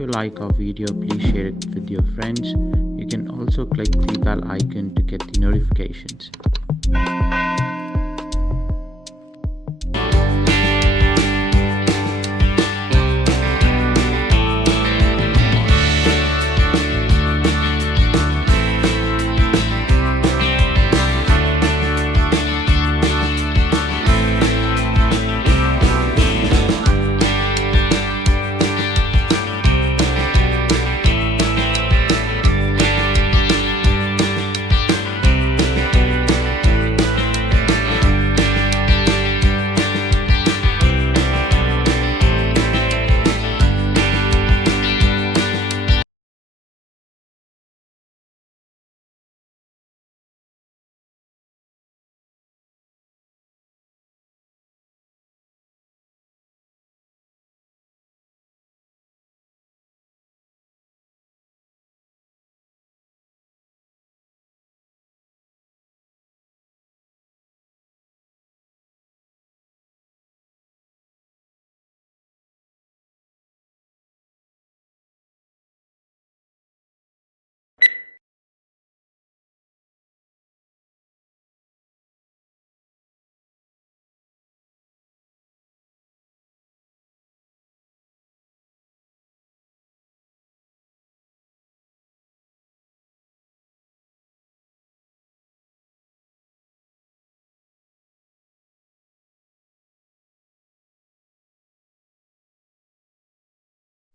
you like our video, please share it with your friends. You can also click the bell icon to get the notifications.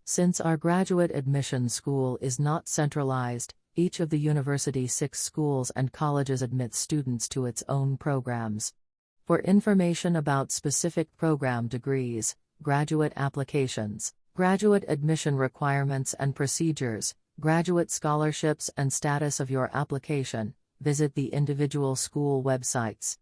Since our graduate admission school is not centralized, each of the university's 6 schools and colleges admits students to its own programs. For information about specific program degrees, graduate applications, graduate admission requirements and procedures, graduate scholarships and status of your application, visit the individual school websites.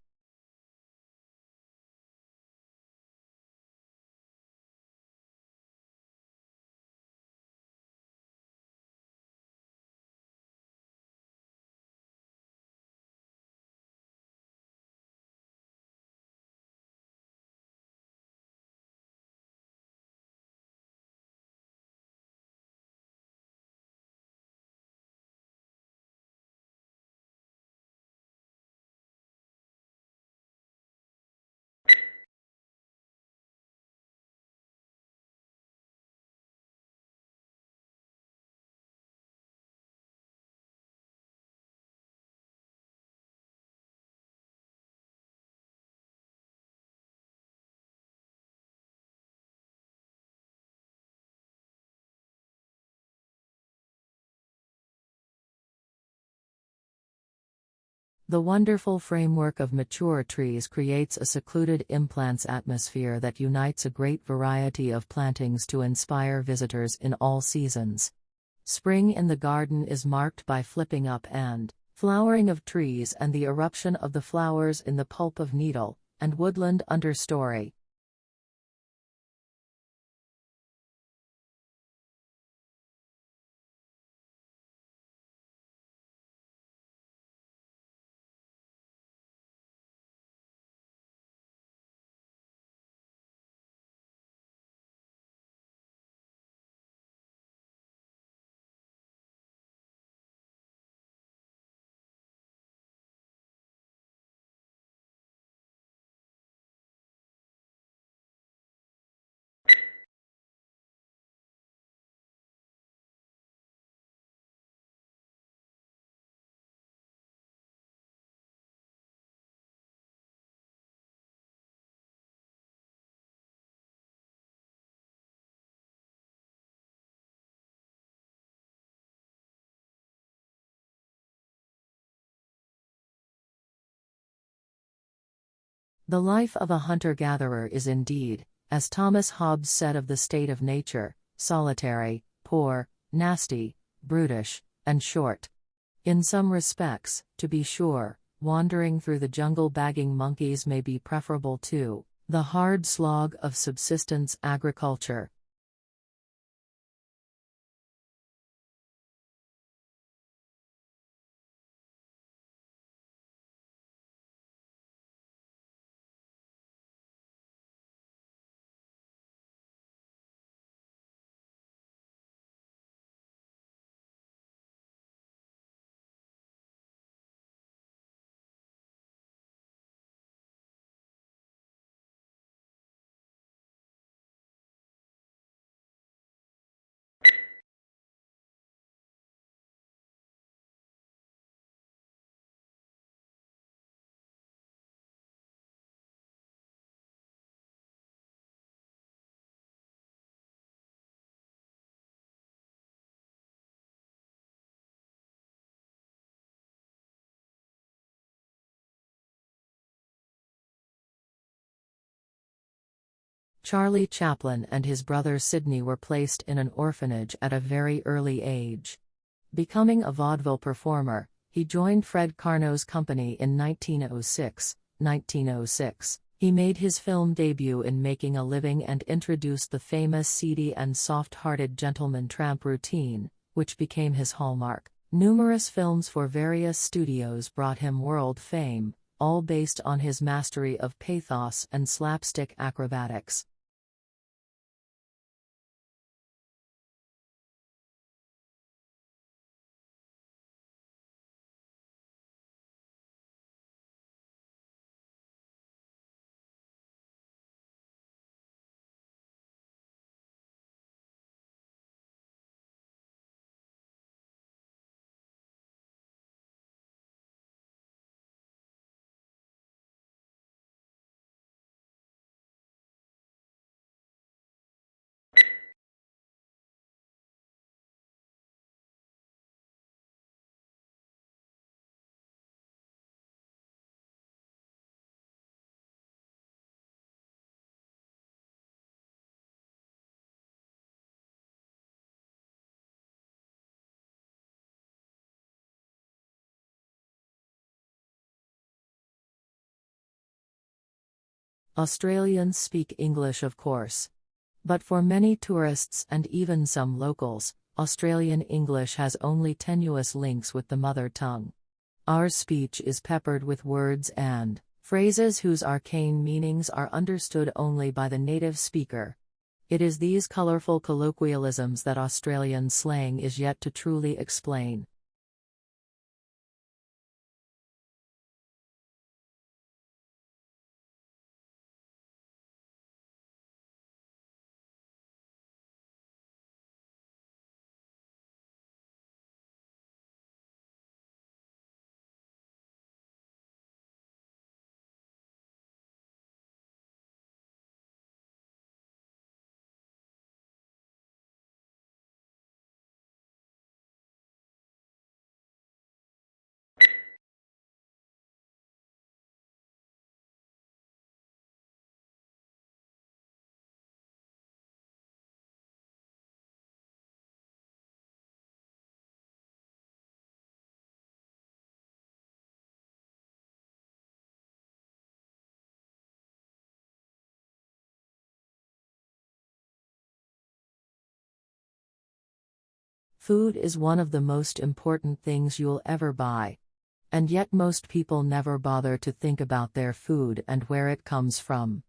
The wonderful framework of mature trees creates a secluded implants atmosphere that unites a great variety of plantings to inspire visitors in all seasons. Spring in the garden is marked by flipping up and flowering of trees and the eruption of the flowers in the pulp of needle and woodland understory. The life of a hunter-gatherer is indeed, as Thomas Hobbes said of the state of nature, solitary, poor, nasty, brutish, and short. In some respects, to be sure, wandering through the jungle bagging monkeys may be preferable to the hard slog of subsistence agriculture. Charlie Chaplin and his brother Sidney were placed in an orphanage at a very early age. Becoming a vaudeville performer, he joined Fred Karno's company in 1906. He made his film debut in Making a Living and introduced the famous seedy and soft-hearted gentleman tramp routine, which became his hallmark. Numerous films for various studios brought him world fame, all based on his mastery of pathos and slapstick acrobatics. Australians speak English, of course. But for many tourists and even some locals, Australian English has only tenuous links with the mother tongue. Our speech is peppered with words and phrases whose arcane meanings are understood only by the native speaker. It is these colorful colloquialisms that Australian slang is yet to truly explain. Food is one of the most important things you'll ever buy. And yet most people never bother to think about their food and where it comes from.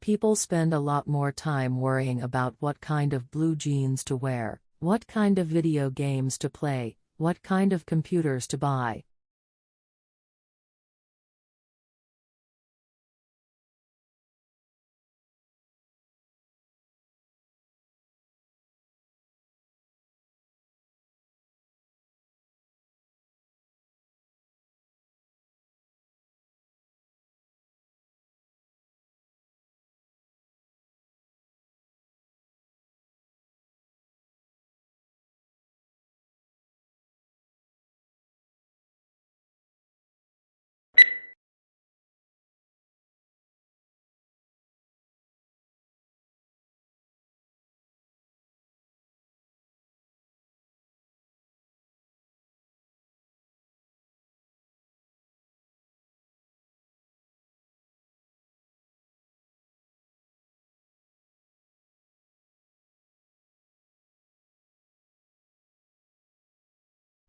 People spend a lot more time worrying about what kind of blue jeans to wear, what kind of video games to play, what kind of computers to buy.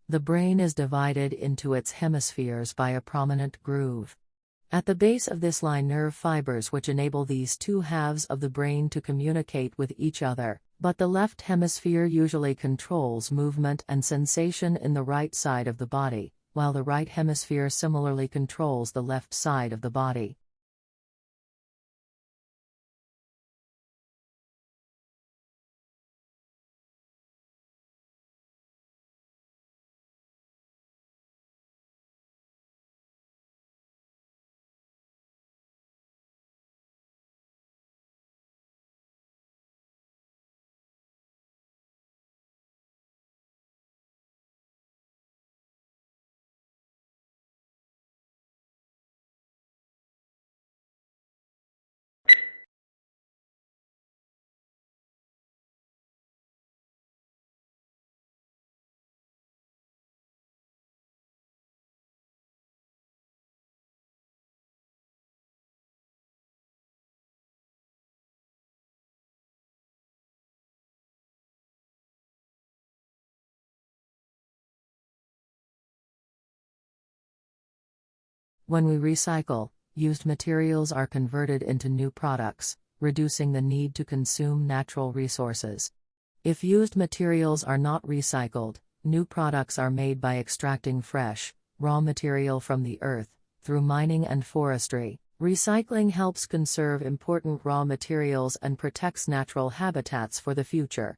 The brain is divided into its hemispheres by a prominent groove. At the base of this lie nerve fibers which enable these two halves of the brain to communicate with each other, but the left hemisphere usually controls movement and sensation in the right side of the body, while the right hemisphere similarly controls the left side of the body. When we recycle, used materials are converted into new products, reducing the need to consume natural resources. If used materials are not recycled, new products are made by extracting fresh, raw material from the earth, through mining and forestry. Recycling helps conserve important raw materials and protects natural habitats for the future.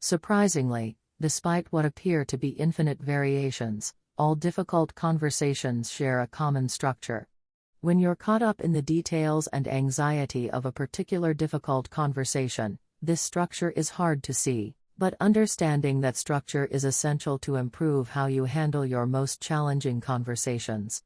Surprisingly, despite what appear to be infinite variations, all difficult conversations share a common structure. When you're caught up in the details and anxiety of a particular difficult conversation, this structure is hard to see, but understanding that structure is essential to improve how you handle your most challenging conversations.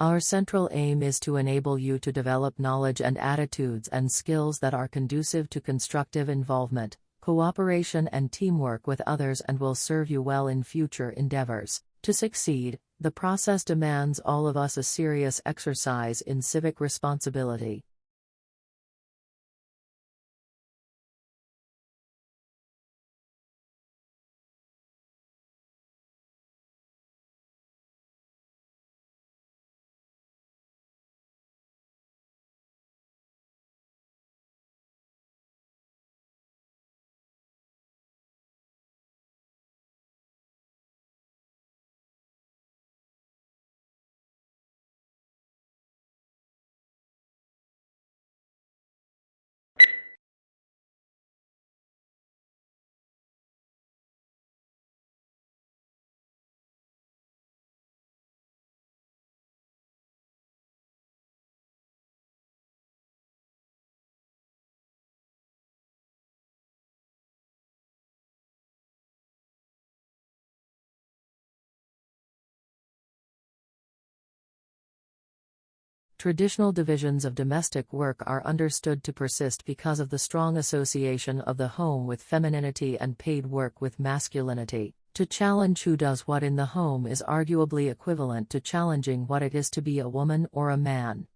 Our central aim is to enable you to develop knowledge and attitudes and skills that are conducive to constructive involvement, cooperation and teamwork with others and will serve you well in future endeavors. To succeed, the process demands all of us a serious exercise in civic responsibility. Traditional divisions of domestic work are understood to persist because of the strong association of the home with femininity and paid work with masculinity. To challenge who does what in the home is arguably equivalent to challenging what it is to be a woman or a man.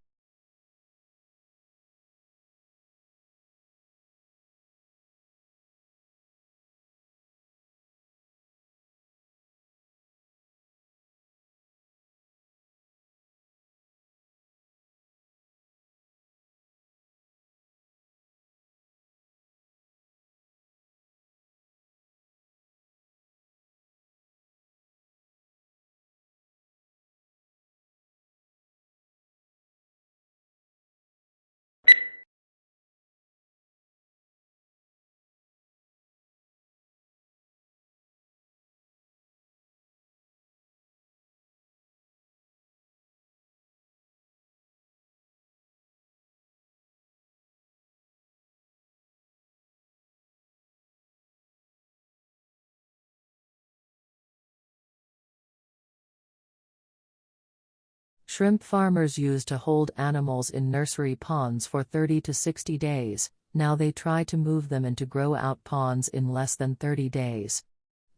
Shrimp farmers used to hold animals in nursery ponds for 30 to 60 days, now they try to move them into grow-out ponds in less than 30 days.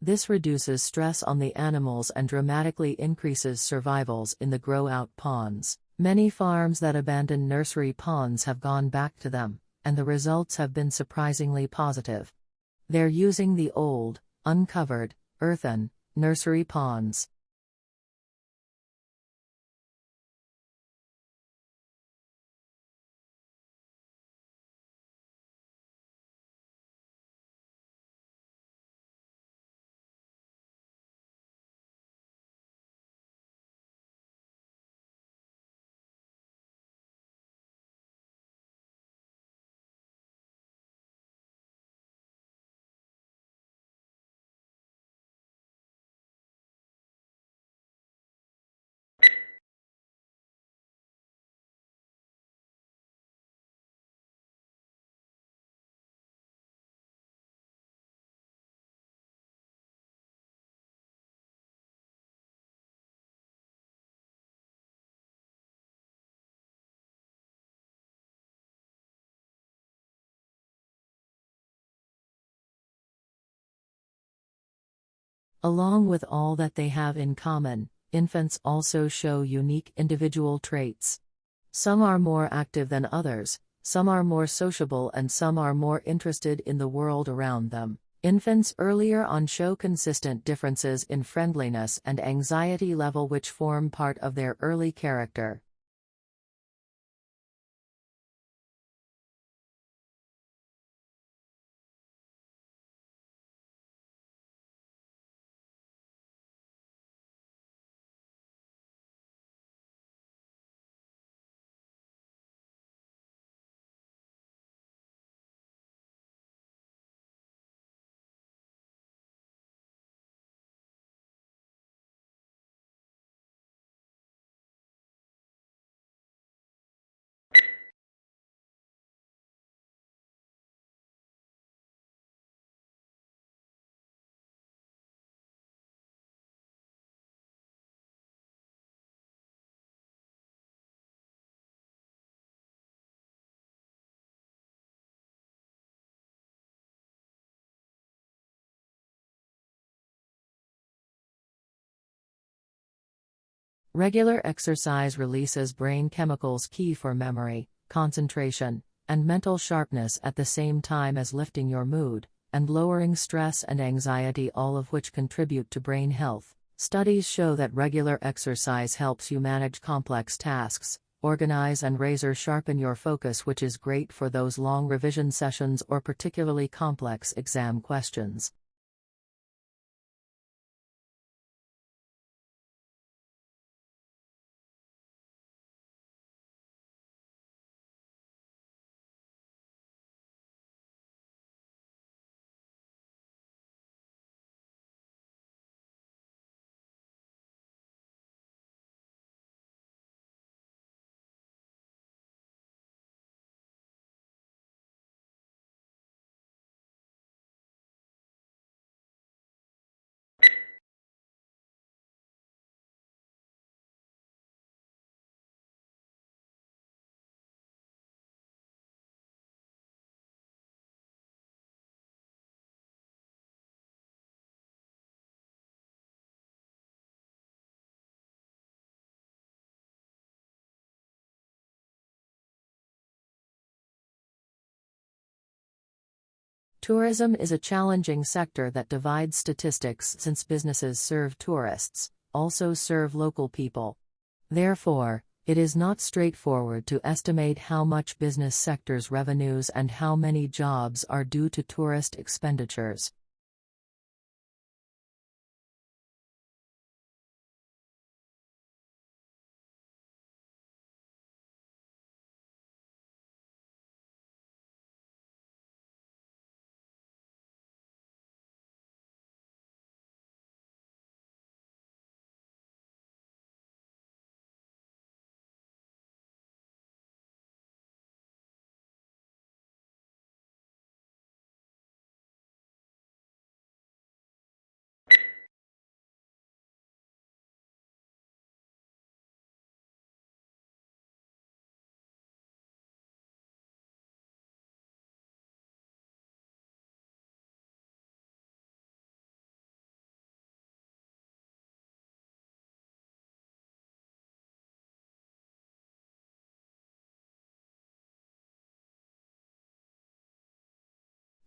This reduces stress on the animals and dramatically increases survivals in the grow-out ponds. Many farms that abandon nursery ponds have gone back to them, and the results have been surprisingly positive. They're using the old, uncovered, earthen, nursery ponds. Along with all that they have in common, infants also show unique individual traits. Some are more active than others, some are more sociable, and some are more interested in the world around them. Infants earlier on show consistent differences in friendliness and anxiety level, which form part of their early character. Regular exercise releases brain chemicals key for memory, concentration, and mental sharpness at the same time as lifting your mood, and lowering stress and anxiety, all of which contribute to brain health. Studies show that regular exercise helps you manage complex tasks, organize and razor-sharpen your focus, which is great for those long revision sessions or particularly complex exam questions. Tourism is a challenging sector that divides statistics, since businesses serve tourists, also serve local people. Therefore, it is not straightforward to estimate how much business sector's revenues and how many jobs are due to tourist expenditures.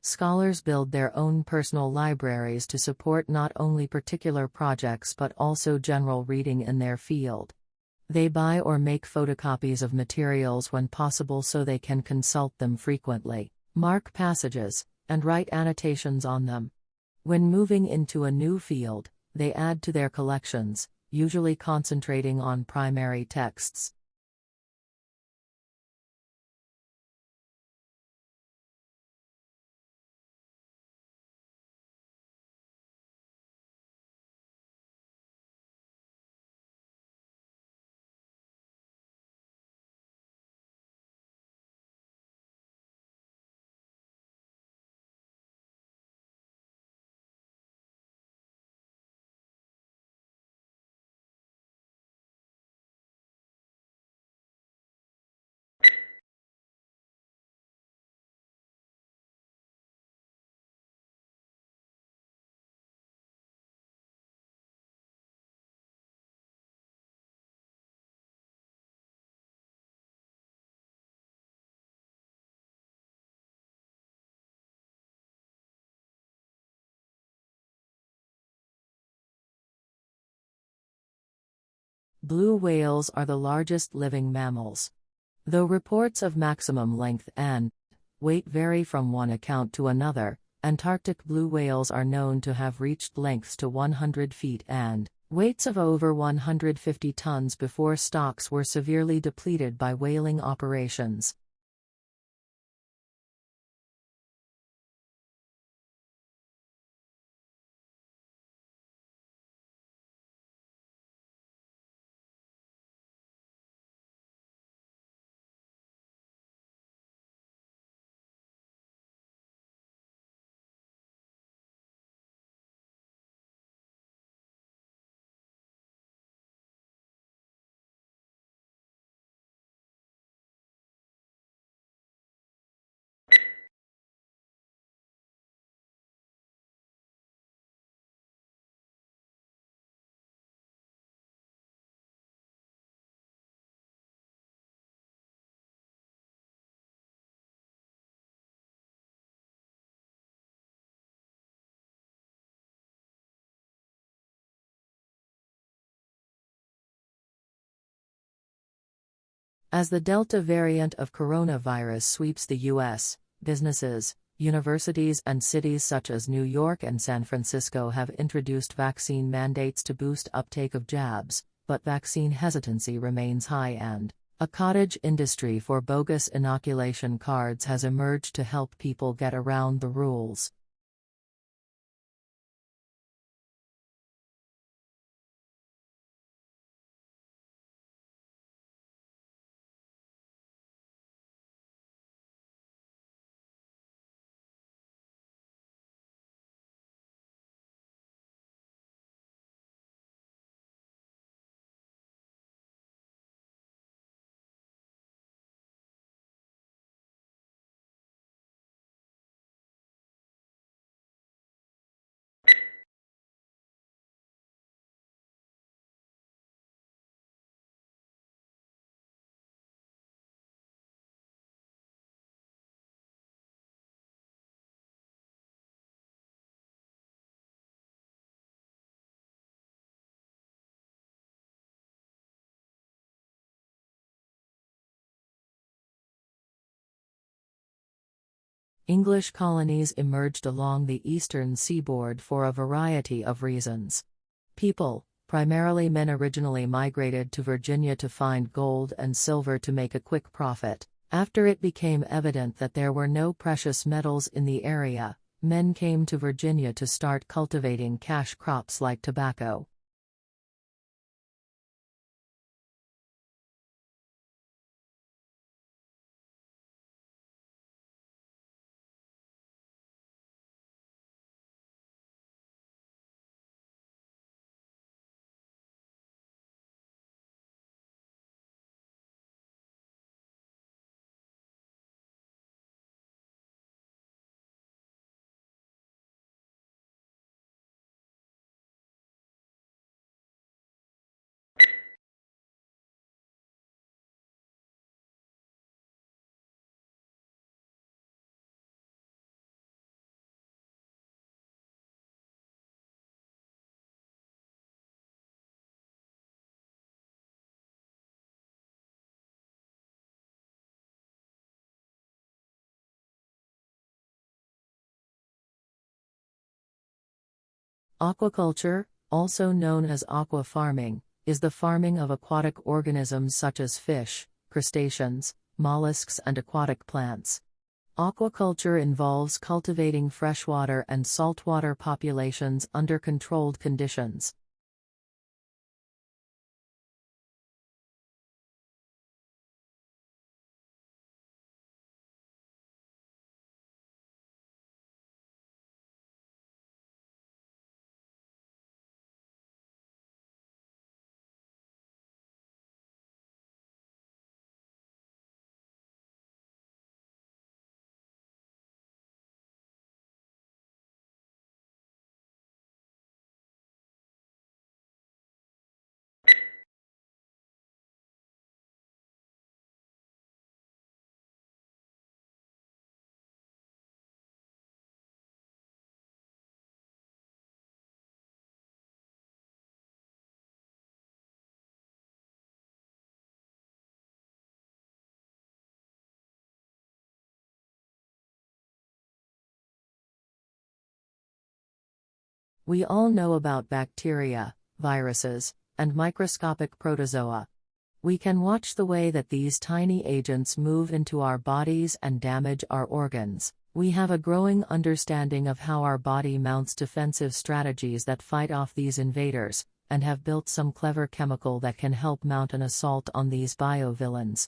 Scholars build their own personal libraries to support not only particular projects but also general reading in their field. They buy or make photocopies of materials when possible so they can consult them frequently, mark passages, and write annotations on them. When moving into a new field, they add to their collections, usually concentrating on primary texts. Blue whales are the largest living mammals. Though reports of maximum length and weight vary from one account to another, Antarctic blue whales are known to have reached lengths to 100 feet and weights of over 150 tons before stocks were severely depleted by whaling operations. As the Delta variant of coronavirus sweeps the U.S., businesses, universities and cities such as New York and San Francisco have introduced vaccine mandates to boost uptake of jabs, but vaccine hesitancy remains high and a cottage industry for bogus inoculation cards has emerged to help people get around the rules. English colonies emerged along the eastern seaboard for a variety of reasons. People, primarily men, originally migrated to Virginia to find gold and silver to make a quick profit. After it became evident that there were no precious metals in the area, men came to Virginia to start cultivating cash crops like tobacco. Aquaculture, also known as aqua farming, is the farming of aquatic organisms such as fish, crustaceans, mollusks, and aquatic plants. Aquaculture involves cultivating freshwater and saltwater populations under controlled conditions. We all know about bacteria, viruses, and microscopic protozoa. We can watch the way that these tiny agents move into our bodies and damage our organs. We have a growing understanding of how our body mounts defensive strategies that fight off these invaders, and have built some clever chemical that can help mount an assault on these biovillains.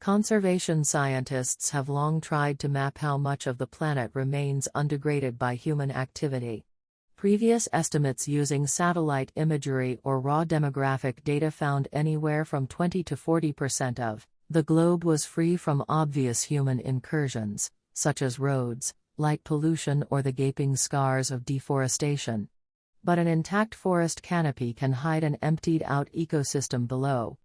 Conservation scientists have long tried to map how much of the planet remains undegraded by human activity. Previous estimates using satellite imagery or raw demographic data found anywhere from 20 to 40% of the globe was free from obvious human incursions, such as roads, light pollution, or the gaping scars of deforestation. But an intact forest canopy can hide an emptied-out ecosystem below.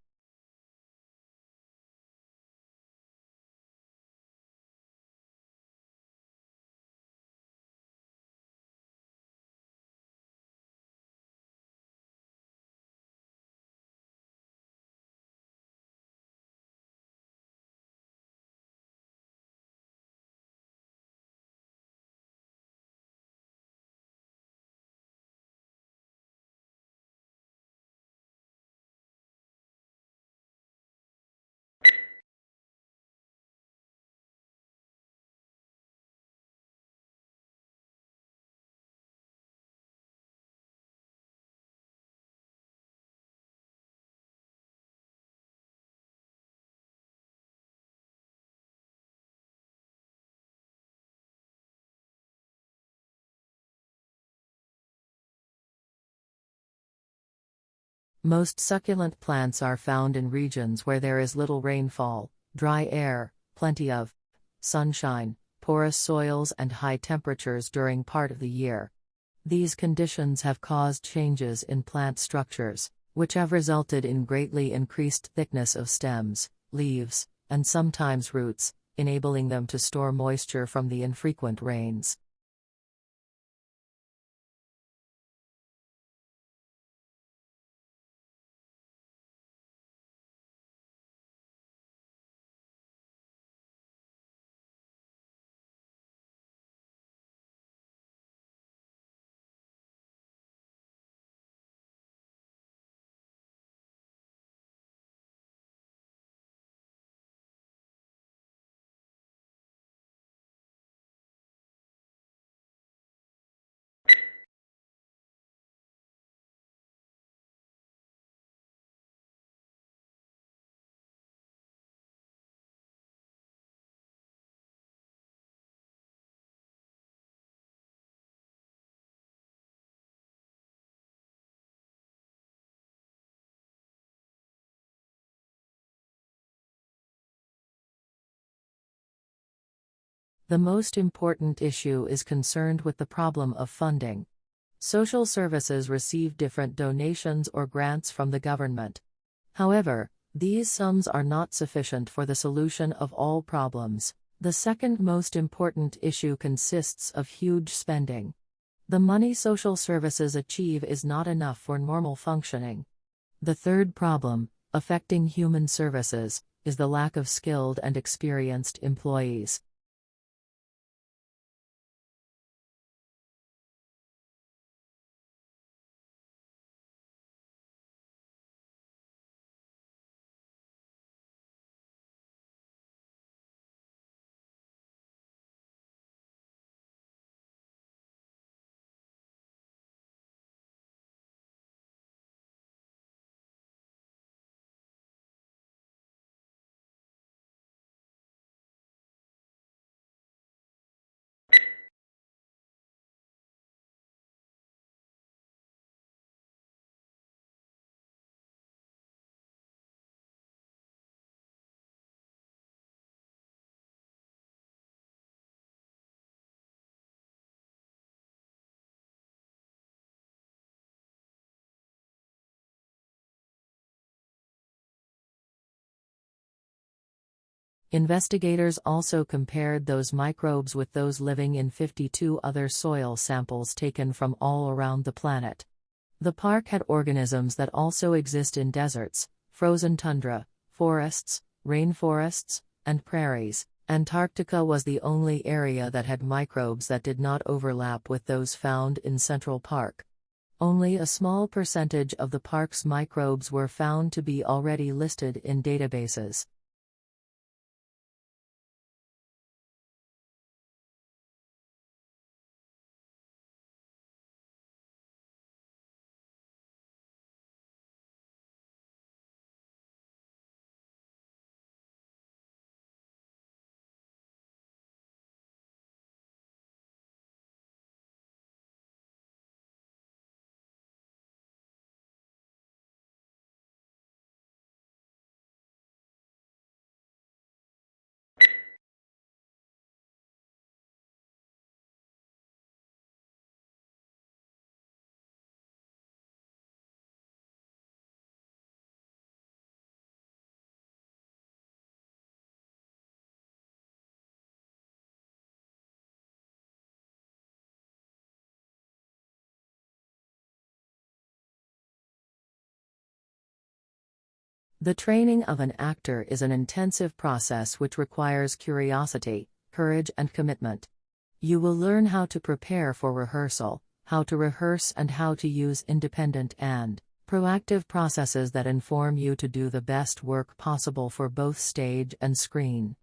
Most succulent plants are found in regions where there is little rainfall, dry air, plenty of sunshine, porous soils, and high temperatures during part of the year. These conditions have caused changes in plant structures, which have resulted in greatly increased thickness of stems, leaves, and sometimes roots, enabling them to store moisture from the infrequent rains. The most important issue is concerned with the problem of funding. Social services receive different donations or grants from the government. However, these sums are not sufficient for the solution of all problems. The second most important issue consists of huge spending. The money social services achieve is not enough for normal functioning. The third problem, affecting human services, is the lack of skilled and experienced employees. Investigators also compared those microbes with those living in 52 other soil samples taken from all around the planet. The park had organisms that also exist in deserts, frozen tundra, forests, rainforests, and prairies. Antarctica was the only area that had microbes that did not overlap with those found in Central Park. Only a small percentage of the park's microbes were found to be already listed in databases. The training of an actor is an intensive process which requires curiosity, courage, and commitment. You will learn how to prepare for rehearsal, how to rehearse, and how to use independent and proactive processes that inform you to do the best work possible for both stage and screen.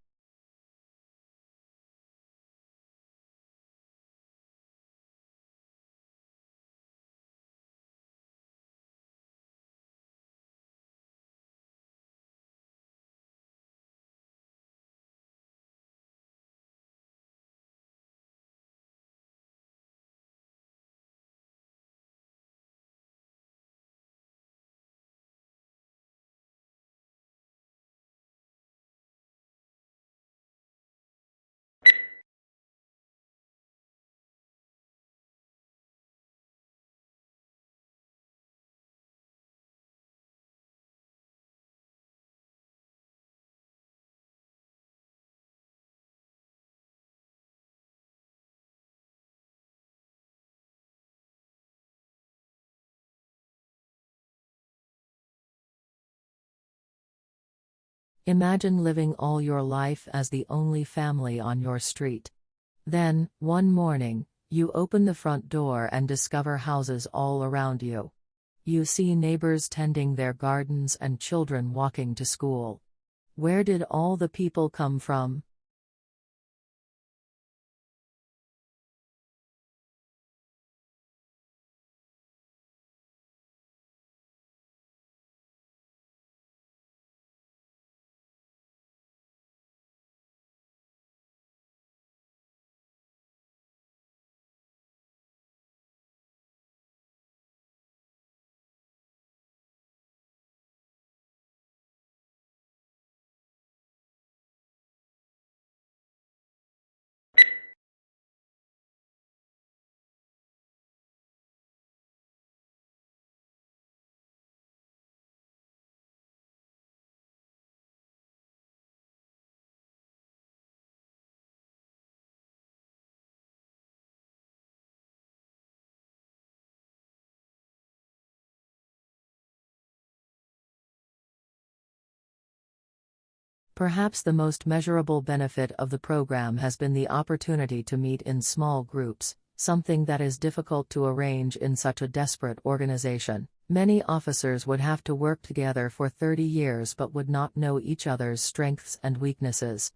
Imagine living all your life as the only family on your street. Then, one morning, you open the front door and discover houses all around you. You see neighbors tending their gardens and children walking to school. Where did all the people come from? Perhaps the most measurable benefit of the program has been the opportunity to meet in small groups, something that is difficult to arrange in such a desperate organization. Many officers would have to work together for 30 years but would not know each other's strengths and weaknesses.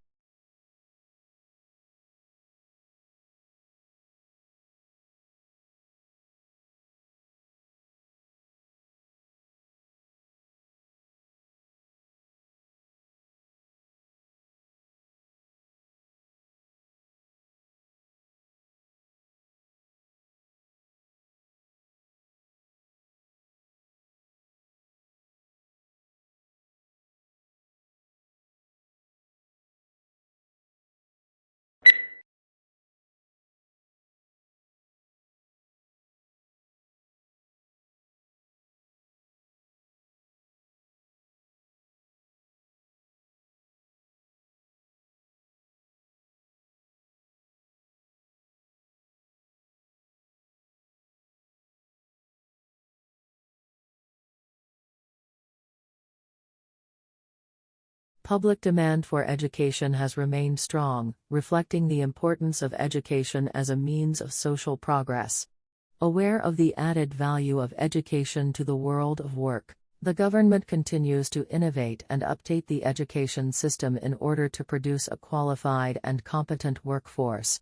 Public demand for education has remained strong, reflecting the importance of education as a means of social progress. Aware of the added value of education to the world of work, the government continues to innovate and update the education system in order to produce a qualified and competent workforce.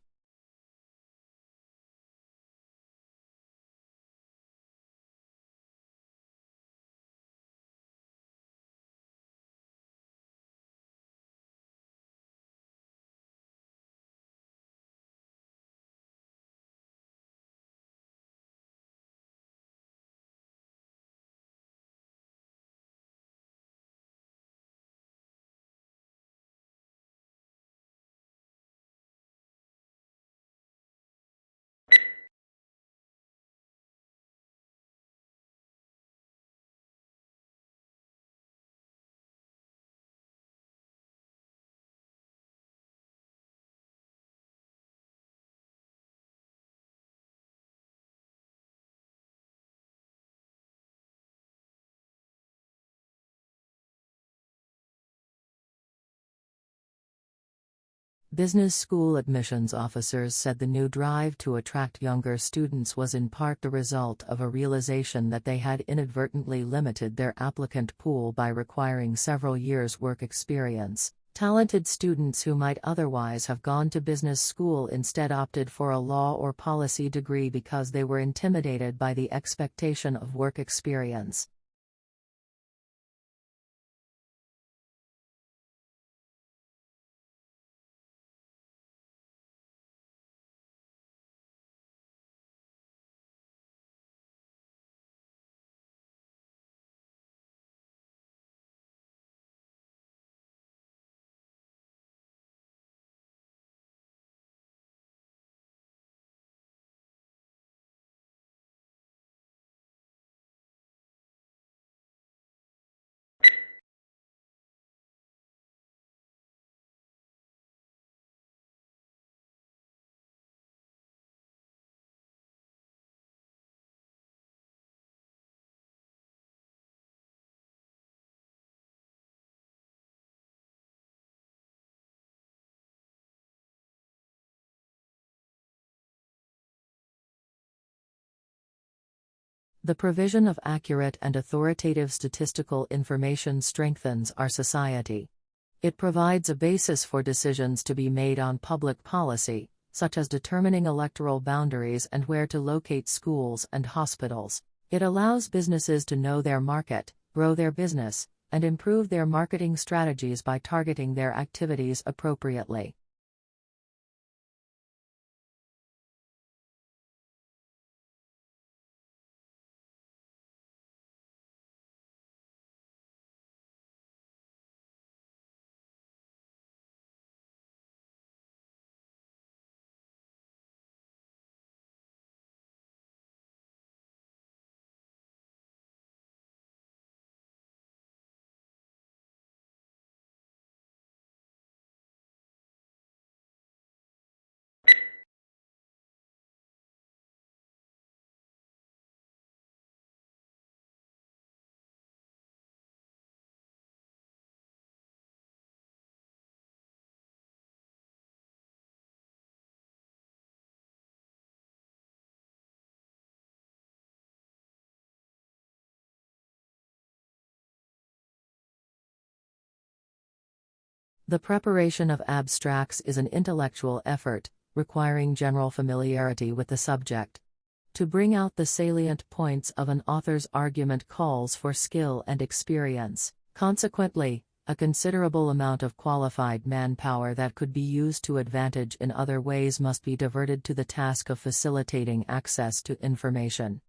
Business school admissions officers said the new drive to attract younger students was in part the result of a realization that they had inadvertently limited their applicant pool by requiring several years' work experience. Talented students who might otherwise have gone to business school instead opted for a law or policy degree because they were intimidated by the expectation of work experience. The provision of accurate and authoritative statistical information strengthens our society. It provides a basis for decisions to be made on public policy, such as determining electoral boundaries and where to locate schools and hospitals. It allows businesses to know their market, grow their business, and improve their marketing strategies by targeting their activities appropriately. The preparation of abstracts is an intellectual effort, requiring general familiarity with the subject. To bring out the salient points of an author's argument calls for skill and experience. Consequently, a considerable amount of qualified manpower that could be used to advantage in other ways must be diverted to the task of facilitating access to information.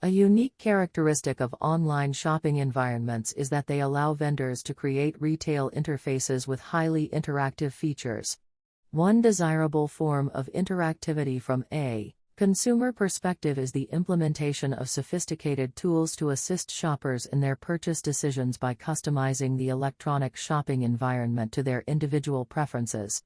A unique characteristic of online shopping environments is that they allow vendors to create retail interfaces with highly interactive features. One desirable form of interactivity from a consumer perspective is the implementation of sophisticated tools to assist shoppers in their purchase decisions by customizing the electronic shopping environment to their individual preferences.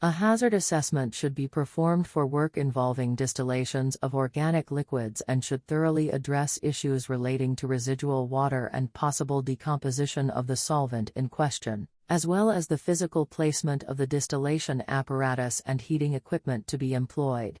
A hazard assessment should be performed for work involving distillations of organic liquids and should thoroughly address issues relating to residual water and possible decomposition of the solvent in question, as well as the physical placement of the distillation apparatus and heating equipment to be employed.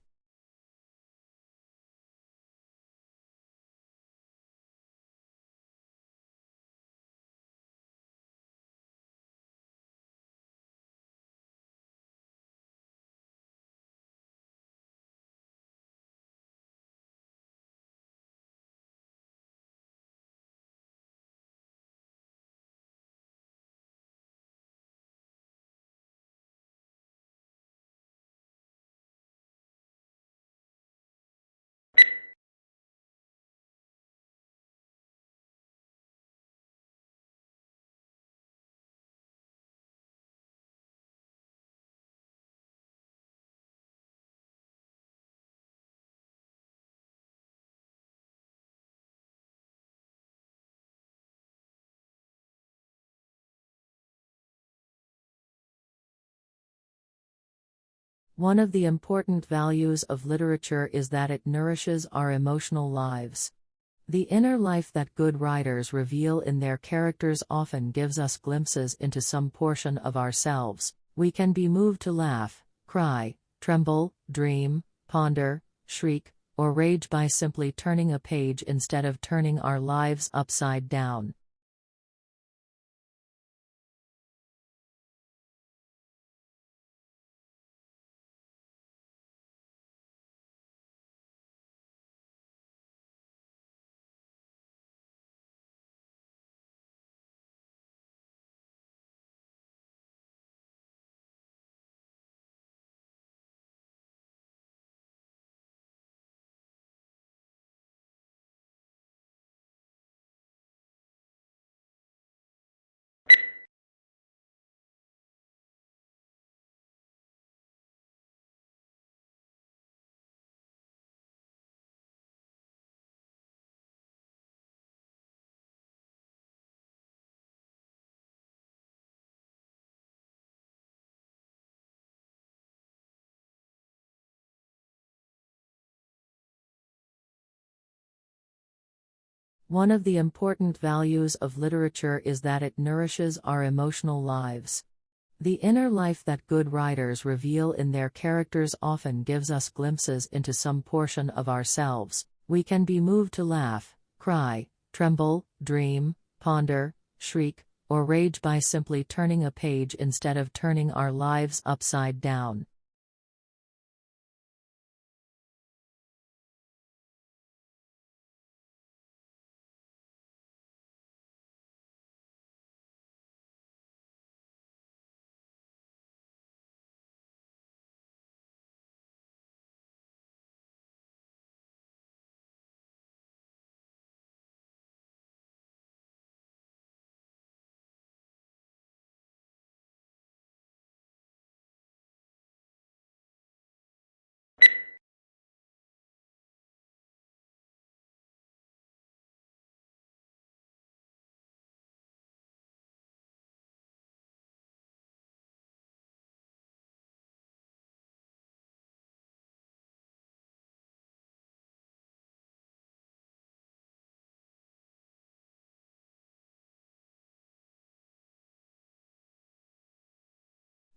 One of the important values of literature is that it nourishes our emotional lives. The inner life that good writers reveal in their characters often gives us glimpses into some portion of ourselves. We can be moved to laugh, cry, tremble, dream, ponder, shriek, or rage by simply turning a page instead of turning our lives upside down. One of the important values of literature is that it nourishes our emotional lives. The inner life that good writers reveal in their characters often gives us glimpses into some portion of ourselves. We can be moved to laugh, cry, tremble, dream, ponder, shriek, or rage by simply turning a page instead of turning our lives upside down.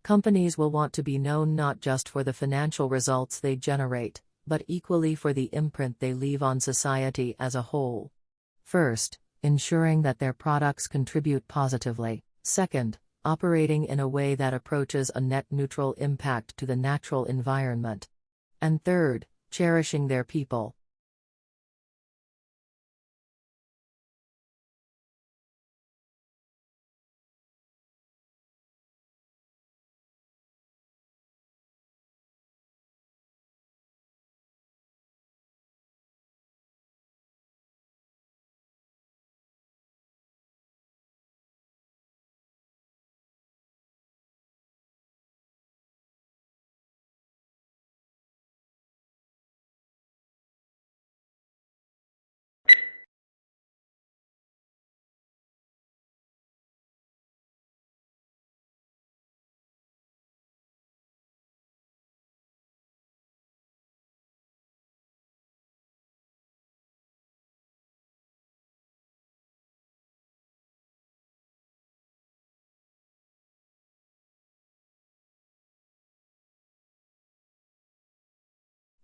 Companies will want to be known not just for the financial results they generate, but equally for the imprint they leave on society as a whole. First, ensuring that their products contribute positively. Second, operating in a way that approaches a net neutral impact to the natural environment. And third, cherishing their people.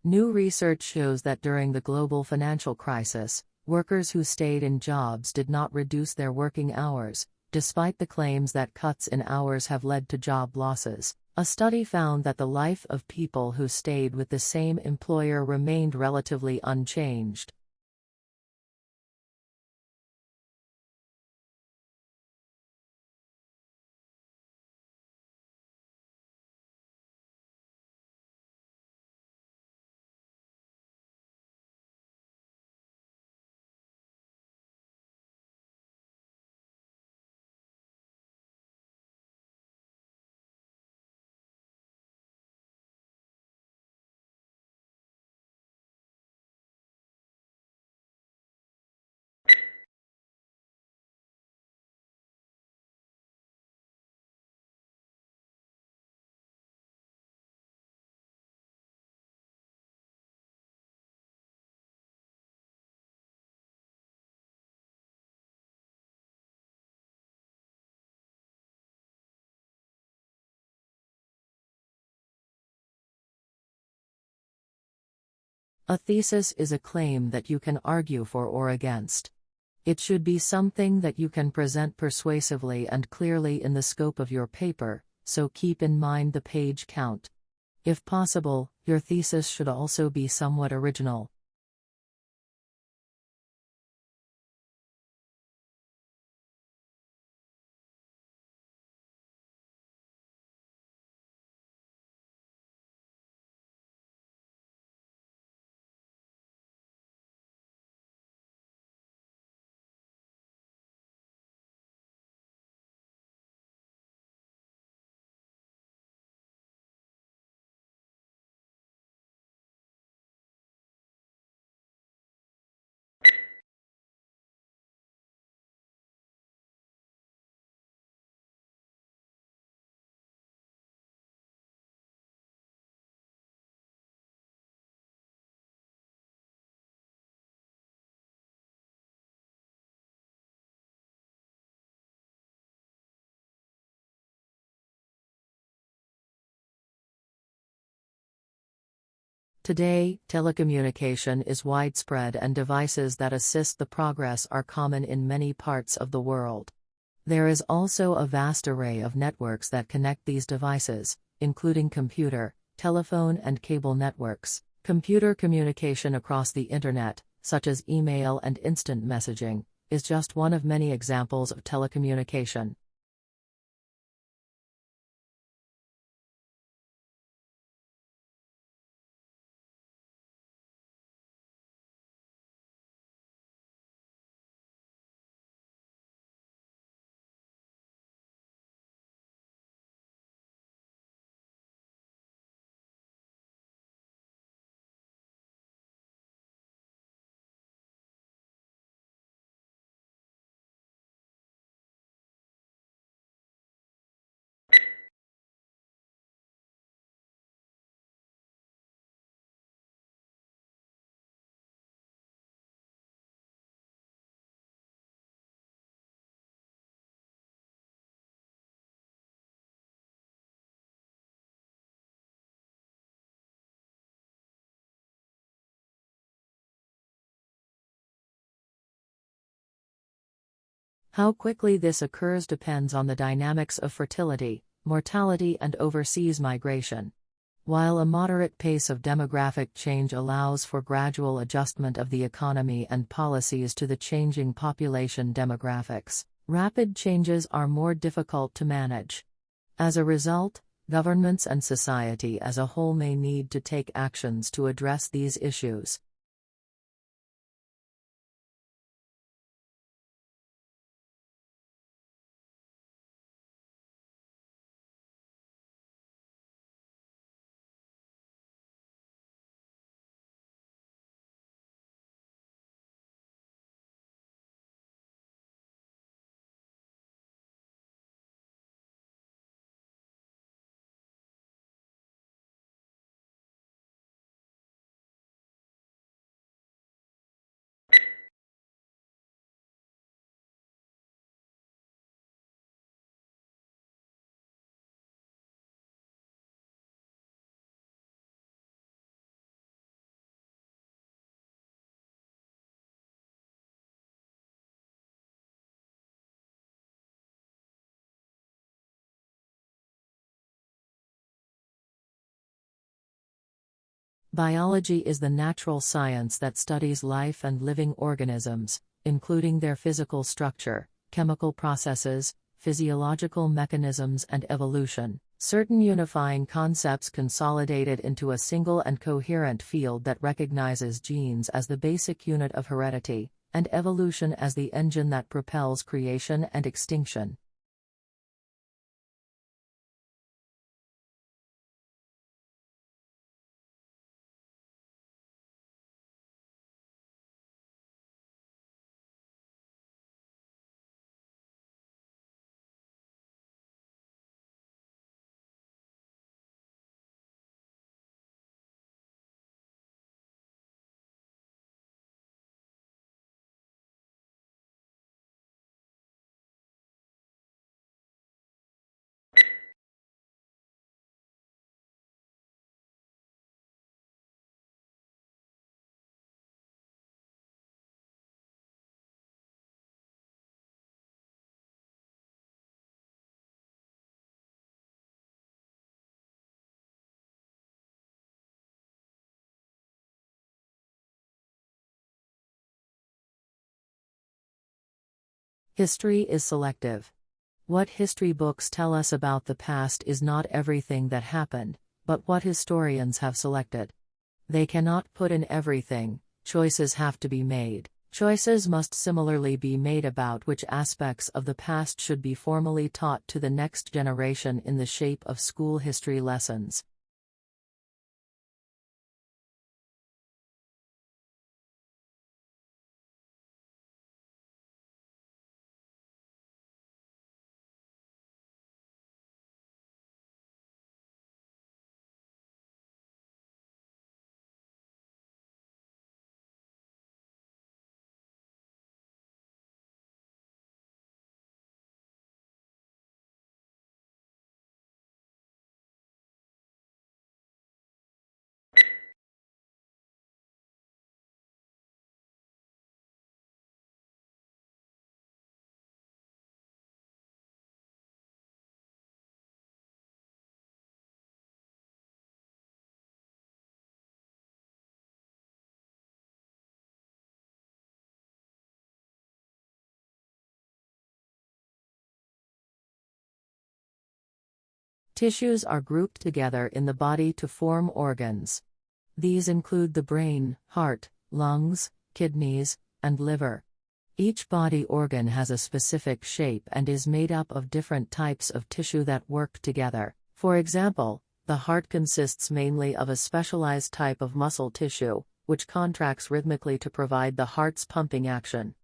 New research shows that during the global financial crisis, workers who stayed in jobs did not reduce their working hours, despite the claims that cuts in hours have led to job losses. A study found that the life of people who stayed with the same employer remained relatively unchanged. A thesis is a claim that you can argue for or against. It should be something that you can present persuasively and clearly in the scope of your paper, so keep in mind the page count. If possible, your thesis should also be somewhat original. Today, telecommunication is widespread and devices that assist the progress are common in many parts of the world. There is also a vast array of networks that connect these devices, including computer, telephone and cable networks. Computer communication across the Internet, such as email and instant messaging, is just one of many examples of telecommunication. How quickly this occurs depends on the dynamics of fertility, mortality, and overseas migration. While a moderate pace of demographic change allows for gradual adjustment of the economy and policies to the changing population demographics, rapid changes are more difficult to manage. As a result, governments and society as a whole may need to take actions to address these issues. Biology is the natural science that studies life and living organisms, including their physical structure, chemical processes, physiological mechanisms, and evolution. Certain unifying concepts consolidated into a single and coherent field that recognizes genes as the basic unit of heredity, and evolution as the engine that propels creation and extinction. History is selective. What history books tell us about the past is not everything that happened, but what historians have selected. They cannot put in everything, choices have to be made. Choices must similarly be made about which aspects of the past should be formally taught to the next generation in the shape of school history lessons. Tissues are grouped together in the body to form organs. These include the brain, heart, lungs, kidneys, and liver. Each body organ has a specific shape and is made up of different types of tissue that work together. For example, the heart consists mainly of a specialized type of muscle tissue, which contracts rhythmically to provide the heart's pumping action.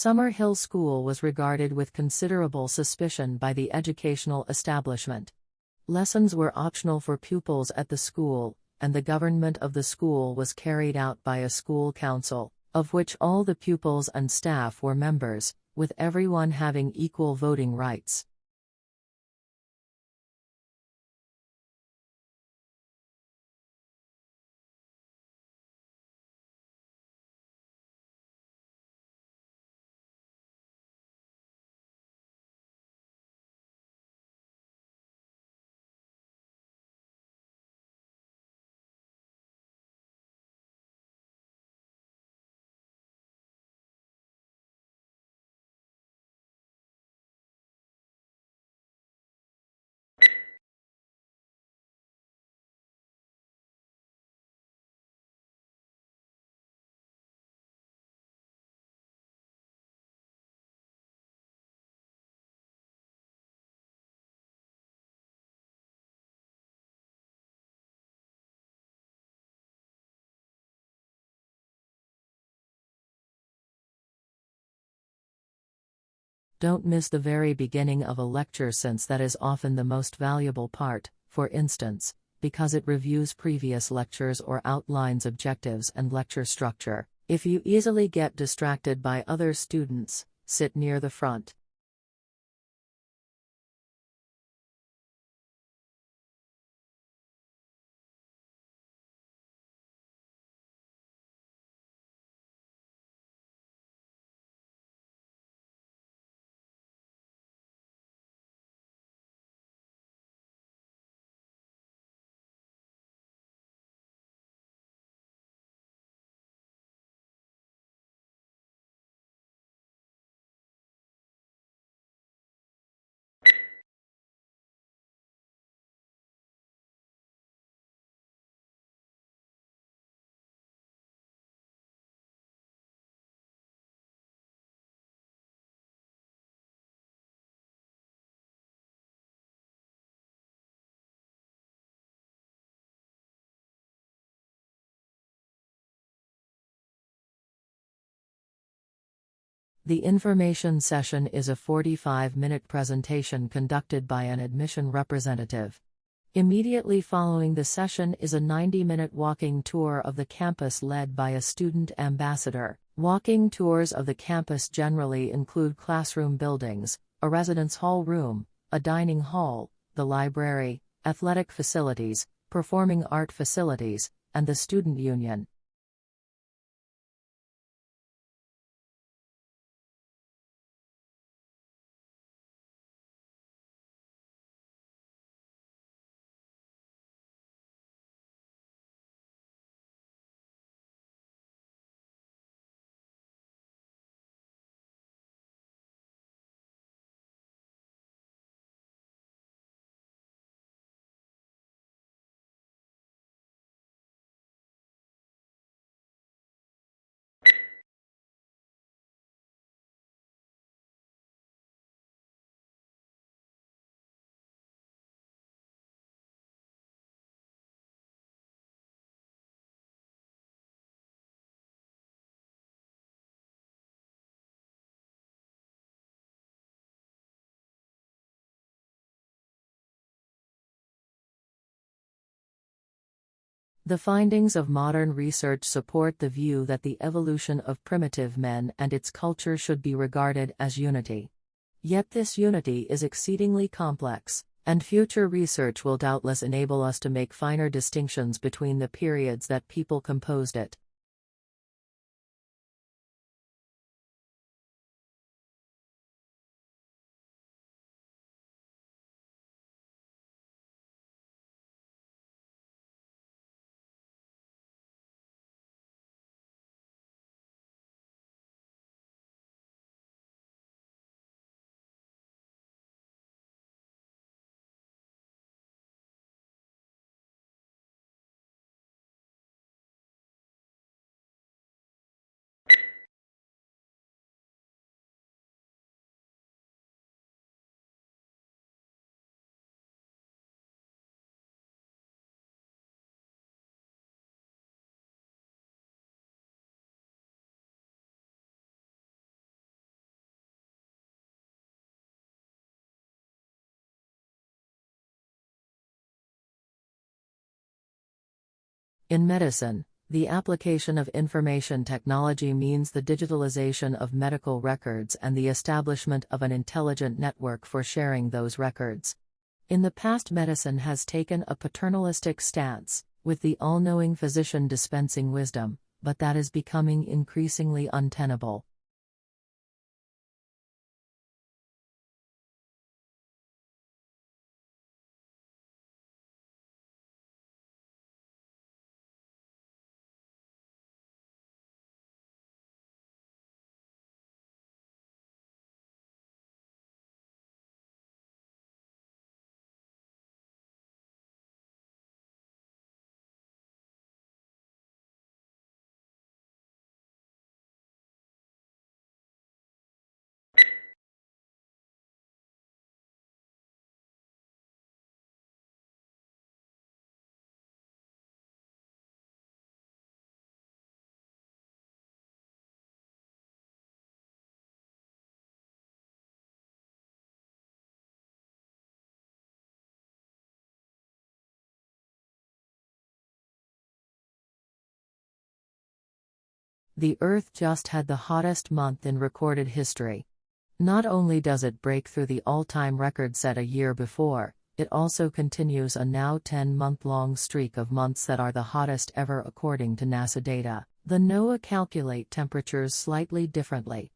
Summer Hill School was regarded with considerable suspicion by the educational establishment. Lessons were optional for pupils at the school, and the government of the school was carried out by a school council, of which all the pupils and staff were members, with everyone having equal voting rights. Don't miss the very beginning of a lecture, since that is often the most valuable part, for instance, because it reviews previous lectures or outlines objectives and lecture structure. If you easily get distracted by other students, sit near the front. The information session is a 45-minute presentation conducted by an admission representative. Immediately following the session is a 90-minute walking tour of the campus led by a student ambassador. Walking tours of the campus generally include classroom buildings, a residence hall room, a dining hall, the library, athletic facilities, performing art facilities, and the student union. The findings of modern research support the view that the evolution of primitive men and its culture should be regarded as unity. Yet this unity is exceedingly complex, and future research will doubtless enable us to make finer distinctions between the periods that people composed it. In medicine, the application of information technology means the digitalization of medical records and the establishment of an intelligent network for sharing those records. In the past, medicine has taken a paternalistic stance, with the all-knowing physician dispensing wisdom, but that is becoming increasingly untenable. The Earth just had the hottest month in recorded history. Not only does it break through the all-time record set a year before, it also continues a now 10-month-long streak of months that are the hottest ever according to NASA data. The NOAA calculate temperatures slightly differently.